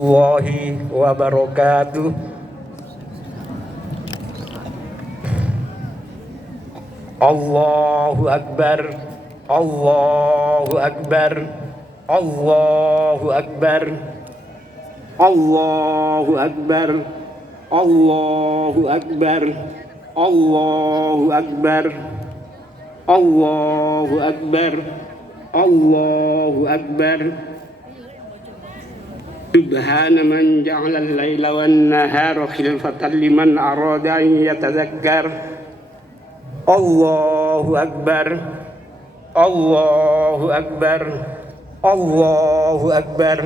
Wahi wabarakatuh. Allahu Akbar, Allahu Akbar, Allahu Akbar, Allahu Akbar, Allahu Akbar, Allahu Akbar, Allahu Akbar, Allahu Akbar. Subhana man ja'ala al-laila wan-nahara khilfatan liman arada an yatadhakkar. Allahu Akbar, Allahu Akbar, Allahu Akbar.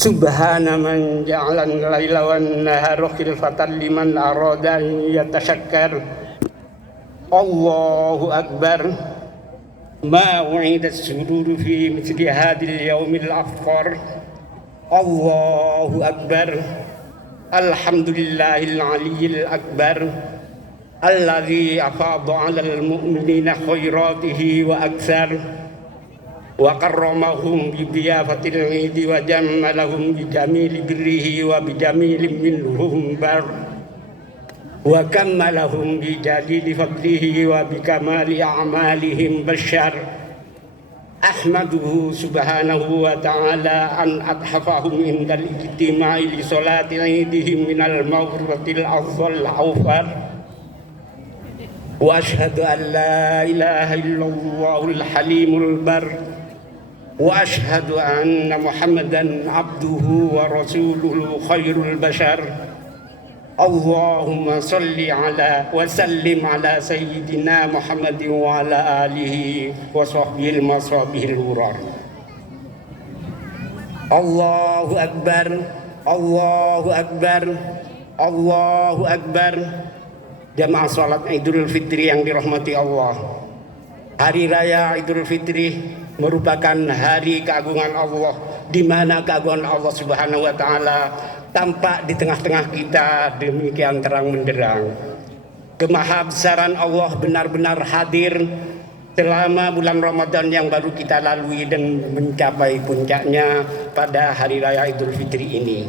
Subhana man ja'ala al-laila wan-nahara khilfatan liman arada an yatashakkar. Allahu Akbar. Ma wa'ida as-sururu fi mithli hadhil yawmil afkhar. Allahu Akbar. Alhamdulillahil aliyyil akbar alladzi afadha 'alal mu'minina khairatihi wa aktsar wa karramahum bi diyafatil 'idi wa jammalahum bi jamili birrihi wa bi jamilin minhum bar wa kammalahum bi jalili fadlihi wa bi kamali a'malihim basyar. Ahmaduhu subhanahu wa ta'ala an adhafahum indal ijtima'i li salati idihim minal maghfiratil afdal awfar. Wa ashhadu an la ilaha illallahul halimul bar. Wa ashhadu anna Muhammadan abduhu wa rasuluhu khairul bashar. Allahumma salli ala wa sallim ala sayyidina Muhammadin wa ala alihi wa sahbihi masabihil wurar. Allahu Akbar, Allahu Akbar, Allahu Akbar. Jamaah salat Idul Fitri yang dirahmati Allah. Hari raya Idul Fitri merupakan hari keagungan Allah, di mana keagungan Allah Subhanahu wa taala tampak di tengah-tengah kita demikian terang benderang. Kemahabesaran Allah benar-benar hadir selama bulan Ramadan yang baru kita lalui dan mencapai puncaknya pada hari raya Idul Fitri ini.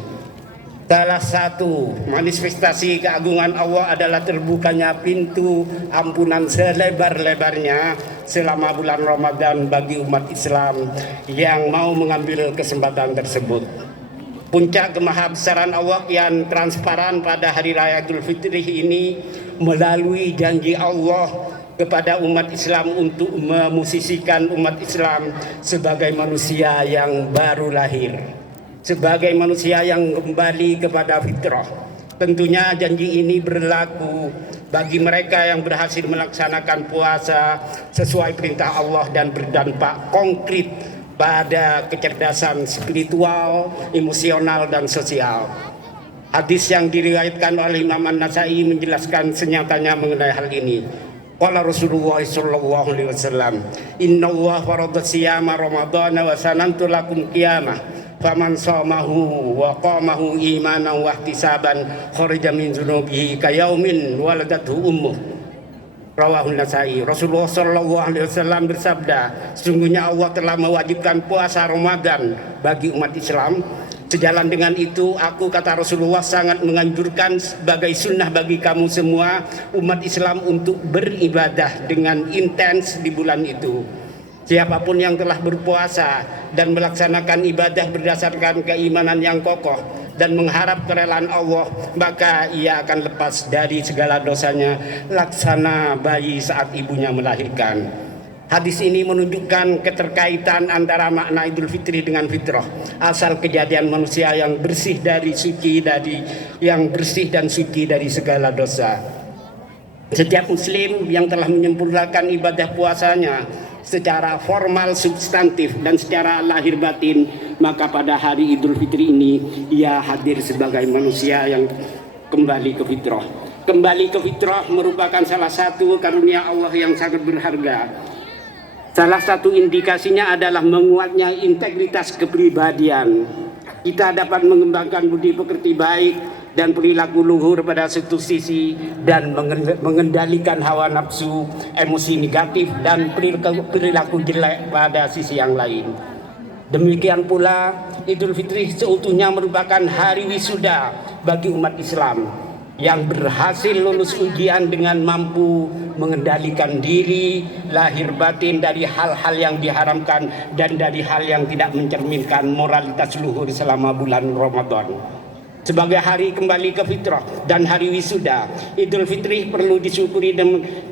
Salah satu manifestasi keagungan Allah adalah terbukanya pintu ampunan selebar-lebarnya selama bulan Ramadan bagi umat Islam yang mau mengambil kesempatan tersebut. Puncak kemahabesaran Allah yang transparan pada hari raya Idul Fitri ini melalui janji Allah kepada umat Islam untuk memusisikan umat Islam sebagai manusia yang baru lahir, sebagai manusia yang kembali kepada fitrah. Tentunya janji ini berlaku bagi mereka yang berhasil melaksanakan puasa sesuai perintah Allah dan berdampak konkret pada kecerdasan spiritual, emosional, dan sosial. Hadis yang diriwayatkan oleh Imam An-Nasa'i menjelaskan senyatanya mengenai hal ini. Qala Rasulullah sallallahu alaihi wasallam, "Inna Allah farada siyama Ramadhana wa sanantu lakum qiyamah. Faman shamahu wa qamahu imanan wa ihtisaban kharaja min dzunubihi kayaumin waladathu ummuh." Rawahun Nasai. Rasulullah Shallallahu Alaihi Wasallam bersabda, sesungguhnya Allah telah mewajibkan puasa Ramadan bagi umat Islam. Sejalan dengan itu, aku kata Rasulullah sangat menganjurkan sebagai sunnah bagi kamu semua umat Islam untuk beribadah dengan intens di bulan itu. Siapapun yang telah berpuasa dan melaksanakan ibadah berdasarkan keimanan yang kokoh dan mengharap kerelaan Allah, maka ia akan lepas dari segala dosanya laksana bayi saat ibunya melahirkan. Hadis ini menunjukkan keterkaitan antara makna Idul Fitri dengan fitrah, asal kejadian manusia yang bersih dan suci dari segala dosa. Setiap muslim yang telah menyempurnakan ibadah puasanya secara formal substantif dan secara lahir batin, maka pada hari Idul Fitri ini ia hadir sebagai manusia yang kembali ke fitrah. Kembali ke fitrah merupakan salah satu karunia Allah yang sangat berharga. Salah satu indikasinya adalah menguatnya integritas kepribadian. Kita dapat mengembangkan budi pekerti baik dan perilaku luhur pada satu sisi, dan mengendalikan hawa nafsu, emosi negatif, dan perilaku jelek pada sisi yang lain. Demikian pula Idul Fitri seutuhnya merupakan hari wisuda bagi umat Islam yang berhasil lulus ujian dengan mampu mengendalikan diri, lahir batin dari hal-hal yang diharamkan dan dari hal yang tidak mencerminkan moralitas luhur selama bulan Ramadan. Sebagai hari kembali ke fitrah dan hari wisuda, Idul Fitri perlu disyukuri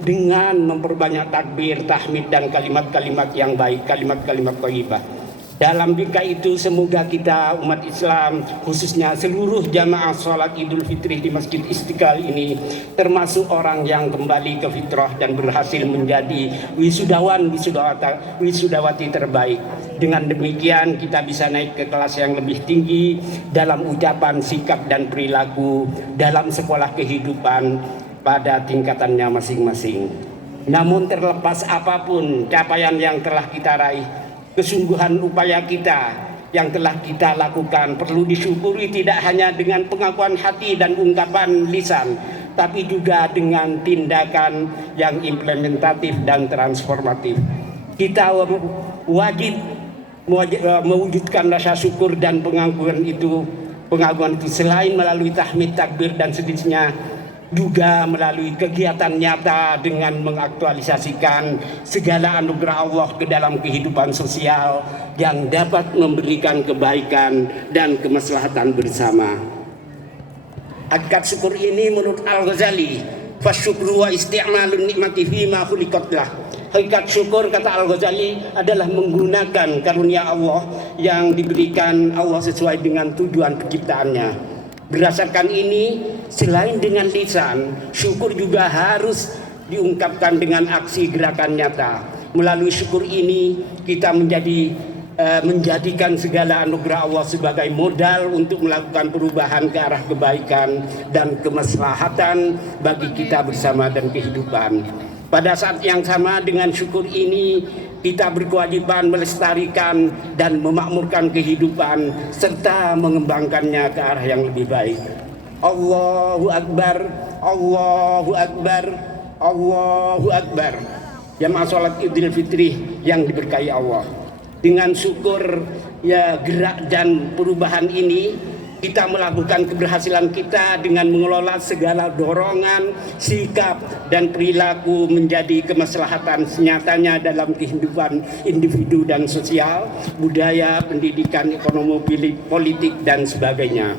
dengan memperbanyak takbir, tahmid dan kalimat-kalimat yang baik, kalimat-kalimat thayyibah. Dalam bingkai itu semoga kita umat Islam, khususnya seluruh jamaah sholat Idul Fitri di Masjid Istiqlal ini, termasuk orang yang kembali ke fitrah dan berhasil menjadi wisudawati terbaik. Dengan demikian kita bisa naik ke kelas yang lebih tinggi dalam ucapan, sikap dan perilaku dalam sekolah kehidupan pada tingkatannya masing-masing. Namun terlepas apapun capaian yang telah kita raih, kesungguhan upaya kita yang telah kita lakukan perlu disyukuri tidak hanya dengan pengakuan hati dan ungkapan lisan, tapi juga dengan tindakan yang implementatif dan transformatif. Kita wajib mewujudkan rasa syukur dan pengakuan itu selain melalui tahmid, takbir dan sejenisnya, juga melalui kegiatan nyata dengan mengaktualisasikan segala anugerah Allah ke dalam kehidupan sosial yang dapat memberikan kebaikan dan kemaslahatan bersama. Hakikat syukur ini menurut Al-Ghazali, fasyukru wa isti'malun nikmati fima khuliqat lah. Hakikat syukur, kata Al-Ghazali, adalah menggunakan karunia Allah yang diberikan Allah sesuai dengan tujuan penciptaannya. Berdasarkan ini, selain dengan lisan, syukur juga harus diungkapkan dengan aksi gerakan nyata. Melalui syukur ini kita menjadikan segala anugerah Allah sebagai modal untuk melakukan perubahan ke arah kebaikan dan kemaslahatan bagi kita bersama dan kehidupan. Pada saat yang sama dengan syukur ini, kita berkewajiban melestarikan dan memakmurkan kehidupan serta mengembangkannya ke arah yang lebih baik. Allahu Akbar, Allahu Akbar, Allahu Akbar. Jamaah sholat Idul Fitri yang diberkahi Allah. Dengan syukur gerak dan perubahan ini, kita melakukan keberhasilan kita dengan mengelola segala dorongan, sikap, dan perilaku menjadi kemaslahatan senyatanya dalam kehidupan individu dan sosial, budaya, pendidikan, ekonomi, politik, dan sebagainya.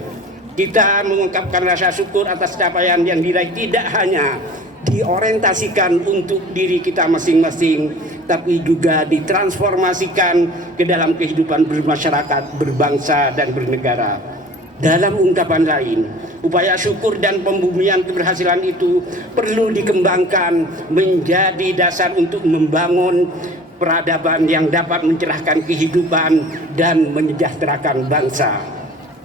Kita mengungkapkan rasa syukur atas capaian yang diraih tidak hanya diorientasikan untuk diri kita masing-masing, tapi juga ditransformasikan ke dalam kehidupan bermasyarakat, berbangsa, dan bernegara. Dalam ungkapan lain, upaya syukur dan pembumian keberhasilan itu perlu dikembangkan menjadi dasar untuk membangun peradaban yang dapat mencerahkan kehidupan dan menyejahterakan bangsa.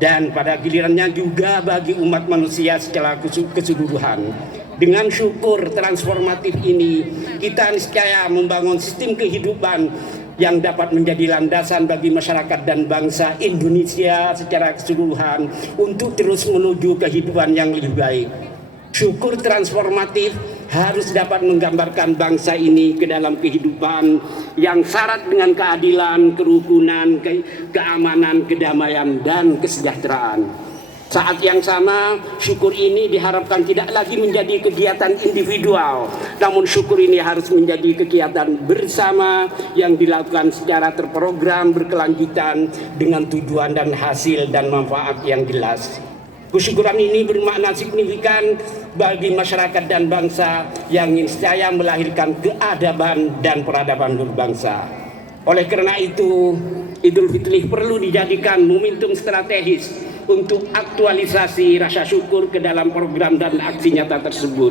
Dan pada gilirannya juga bagi umat manusia secara keseluruhan. Dengan syukur transformatif ini, kita niscaya membangun sistem kehidupan yang dapat menjadi landasan bagi masyarakat dan bangsa Indonesia secara keseluruhan untuk terus menuju kehidupan yang lebih baik. Syukur transformatif harus dapat menggambarkan bangsa ini ke dalam kehidupan yang syarat dengan keadilan, kerukunan, keamanan, kedamaian, dan kesejahteraan. Saat yang sama, syukur ini diharapkan tidak lagi menjadi kegiatan individual, namun syukur ini harus menjadi kegiatan bersama yang dilakukan secara terprogram, berkelanjutan dengan tujuan dan hasil dan manfaat yang jelas. Kesyukuran ini bermakna signifikan bagi masyarakat dan bangsa yang niscaya melahirkan keadaban dan peradaban berbangsa. Oleh karena itu, Idul Fitri perlu dijadikan momentum strategis untuk aktualisasi rasa syukur ke dalam program dan aksi nyata tersebut.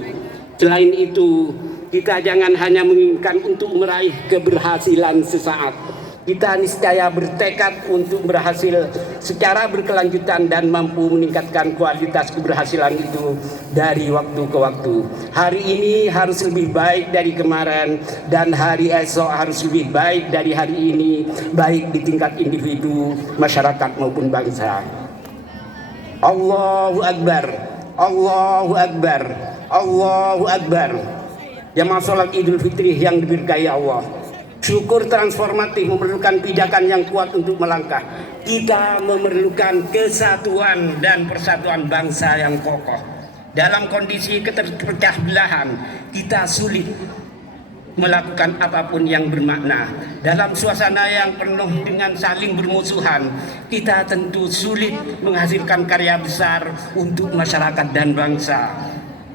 Selain itu, kita jangan hanya menginginkan untuk meraih keberhasilan sesaat. Kita niscaya bertekad untuk berhasil secara berkelanjutan dan mampu meningkatkan kualitas keberhasilan itu dari waktu ke waktu. Hari ini harus lebih baik dari kemarin dan hari esok harus lebih baik dari hari ini, baik di tingkat individu, masyarakat maupun bangsa. Allahu Akbar, Allahu Akbar, Allahu Akbar. Jamaah sholat Idul Fitri yang diberkahi Allah. Syukur transformatif memerlukan pijakan yang kuat untuk melangkah. Kita memerlukan kesatuan dan persatuan bangsa yang kokoh. Dalam kondisi keterpecah belahan, kita sulit melakukan apapun yang bermakna. Dalam suasana yang penuh dengan saling bermusuhan, kita tentu sulit menghasilkan karya besar untuk masyarakat dan bangsa,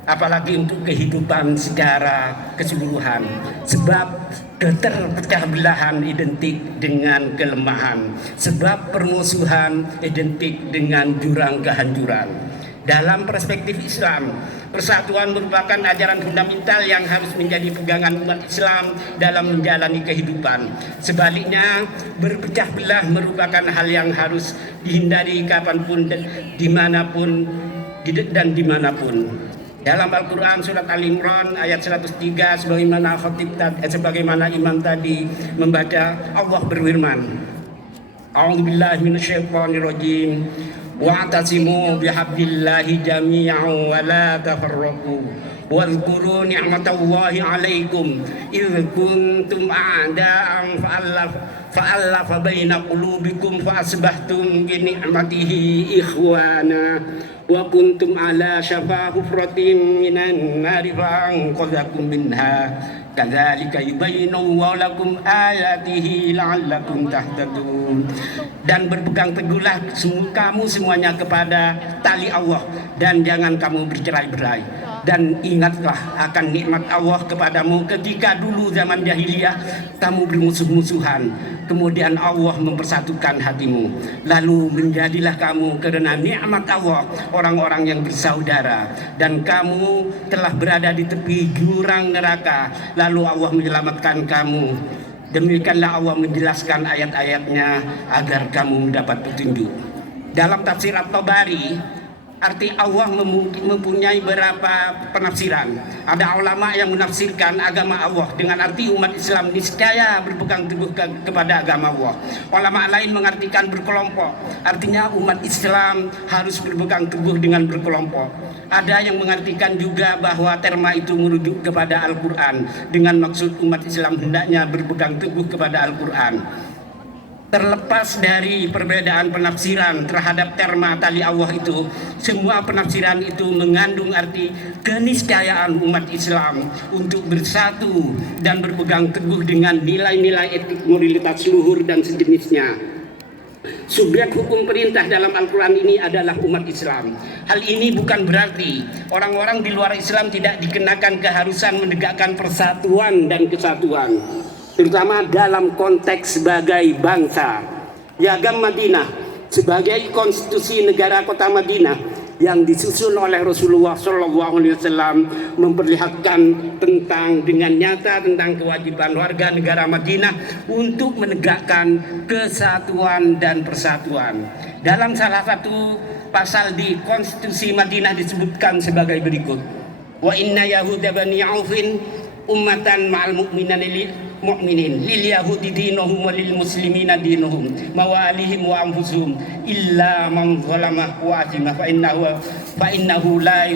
apalagi untuk kehidupan secara keseluruhan. Sebab keterpecah belahan identik dengan kelemahan, sebab permusuhan identik dengan jurang kehancuran. Dalam perspektif Islam, persatuan merupakan ajaran fundamental yang harus menjadi pegangan umat Islam dalam menjalani kehidupan. Sebaliknya, berpecah belah merupakan hal yang harus dihindari kapanpun, dimanapun dan dimanapun. Dalam Al-Quran surat Al-Imran ayat 103 sebagaimana imam tadi membaca, Allah berfirman, A'udzubillahi minasyaitonirrajim. Wa'tasimu bihablillahi jami'an wa la tafarraqu wadhkuru ni'matallahi 'alaikum idh kuntum a'da'an fa'alafa baina qulubikum fa asbahtum bi ni'matihi ikhwana wa kuntum ala syafa hufratin minan nari fa'anqadhakum minha kadzalika yubayyinullahu lakum ayatihi la'allakum tahtadun. Dan berpegang teguhlah kamu semuanya kepada tali Allah dan jangan kamu bercerai-berai. Dan ingatlah akan nikmat Allah kepadamu ketika dulu zaman jahiliyah kamu bermusuh-musuhan. Kemudian Allah mempersatukan hatimu. Lalu menjadilah kamu karena nikmat Allah orang-orang yang bersaudara. Dan kamu telah berada di tepi jurang neraka. Lalu Allah menyelamatkan kamu. Demikianlah Allah menjelaskan ayat-ayatnya agar kamu mendapat petunjuk. Dalam tafsir At-Tabari, arti Allah mempunyai beberapa penafsiran. Ada ulama yang menafsirkan agama Allah dengan arti umat Islam niscaya berpegang teguh kepada agama Allah. Ulama lain mengartikan berkelompok, artinya umat Islam harus berpegang teguh dengan berkelompok. Ada yang mengartikan juga bahwa terma itu merujuk kepada Al-Quran dengan maksud umat Islam hendaknya berpegang teguh kepada Al-Quran. Terlepas dari perbedaan penafsiran terhadap terma tali Allah itu, semua penafsiran itu mengandung arti keniscayaan umat Islam untuk bersatu dan berpegang teguh dengan nilai-nilai etik, moralitas luhur dan sejenisnya. Subjek hukum perintah dalam Al-Quran ini adalah umat Islam. Hal ini bukan berarti orang-orang di luar Islam tidak dikenakan keharusan menegakkan persatuan dan kesatuan, terutama dalam konteks sebagai bangsa. Piagam Madinah sebagai konstitusi negara kota Madinah yang disusun oleh Rasulullah SAW memperlihatkan dengan nyata tentang kewajiban warga negara Madinah untuk menegakkan kesatuan dan persatuan. Dalam salah satu pasal di konstitusi Madinah disebutkan sebagai berikut: Wa inna Yahuda bani Aufin ummatan ma'al mu'minin lil yahudi dinuhum wa lil muslimina dinuhum mawalihim wa anfusuhum illa man zalama wa azima fa innahu la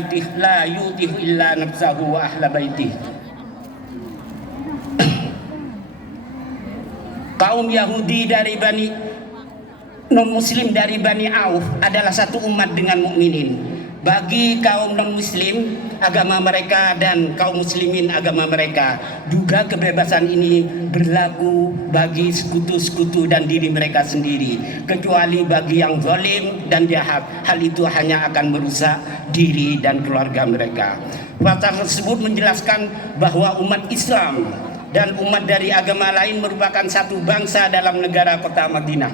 yutih illa nafsahu wa ahla baitih. Kaum Yahudi dari Bani non-muslim dari Bani Auf adalah satu umat dengan mukminin. Bagi kaum non-muslim agama mereka dan kaum muslimin agama mereka. Juga kebebasan ini berlaku bagi sekutu-sekutu dan diri mereka sendiri, kecuali bagi yang zalim dan jahat. Hal itu hanya akan merusak diri dan keluarga mereka. Pasal tersebut menjelaskan bahwa umat Islam dan umat dari agama lain merupakan satu bangsa dalam negara kota Madinah.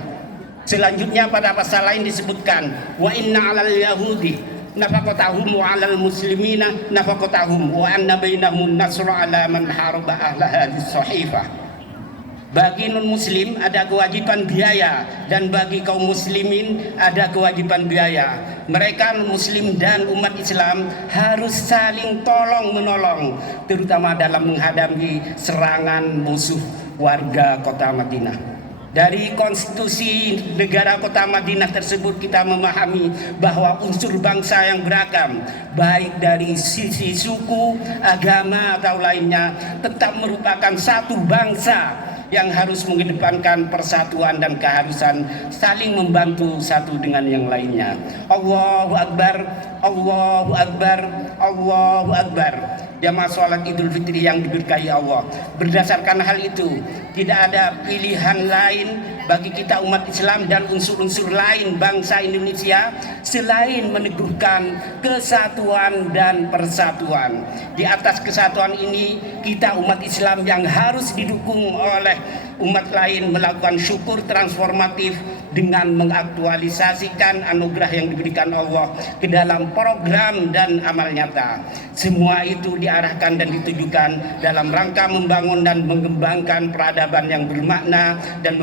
Selanjutnya pada pasal lain disebutkan wa inna 'alal yahudi nafaqatahum wa 'alal muslimina nafaqatahum wa anna bainahum nasra 'ala man haraba ahla hadhihi sahifah. Bagi non muslim ada kewajiban biaya dan bagi kaum muslimin ada kewajiban biaya. Mereka non muslim dan umat Islam harus saling tolong menolong, terutama dalam menghadapi serangan musuh warga kota Madinah. Dari konstitusi negara kota Madinah tersebut kita memahami bahwa unsur bangsa yang beragam, baik dari sisi suku, agama atau lainnya, tetap merupakan satu bangsa yang harus mengedepankan persatuan dan keharusan saling membantu satu dengan yang lainnya. Allahu Akbar, Allahu Akbar, Allahu Akbar. Jamaah sholat Idul Fitri yang diberkahi Allah, berdasarkan hal itu tidak ada pilihan lain bagi kita umat Islam dan unsur-unsur lain bangsa Indonesia selain meneguhkan kesatuan dan persatuan. Di atas kesatuan ini kita umat Islam yang harus didukung oleh umat lain melakukan syukur transformatif dengan mengaktualisasikan anugerah yang diberikan Allah ke dalam program dan amal nyata. Semua itu diarahkan dan ditujukan dalam rangka membangun dan mengembangkan peradaban yang bermakna dan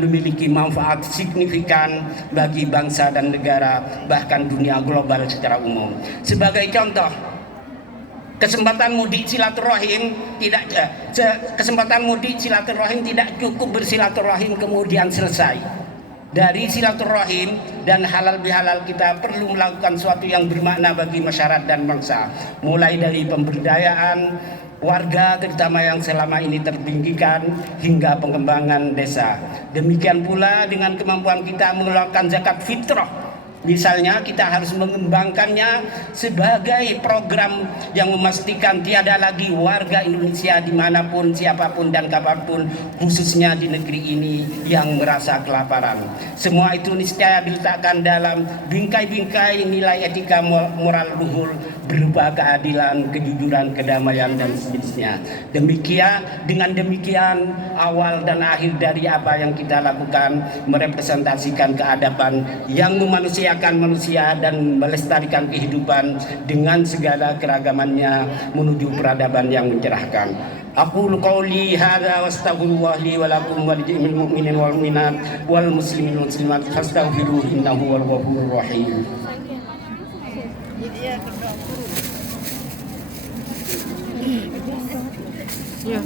memiliki manfaat signifikan bagi bangsa dan negara, bahkan dunia global secara umum. Sebagai contoh, kesempatan mudik silaturahim tidak cukup bersilaturahim kemudian selesai. Dari silaturahim dan halal bihalal kita perlu melakukan sesuatu yang bermakna bagi masyarakat dan bangsa, mulai dari pemberdayaan warga terutama yang selama ini tertinggikan hingga pengembangan desa. Demikian pula dengan kemampuan kita mengeluarkan zakat fitrah. Misalnya kita harus mengembangkannya sebagai program yang memastikan tiada lagi warga Indonesia dimanapun, siapapun dan kapanpun, khususnya di negeri ini yang merasa kelaparan. Semua itu niscaya diletakkan dalam bingkai-bingkai nilai etika moral luhur berupa keadilan, kejujuran, kedamaian dan sejenisnya. Dengan demikian awal dan akhir dari apa yang kita lakukan merepresentasikan keadaban yang memanusiakan manusia dan melestarikan kehidupan dengan segala keragamannya menuju peradaban yang mencerahkan. Aqulu qauli hadza wastaghfirullah li wa lakum wa lijami'il mu'minin wal mu'minat wal muslimin wal muslimat fastaghfiruhu innahu huwal ghafurur rahim. Ya.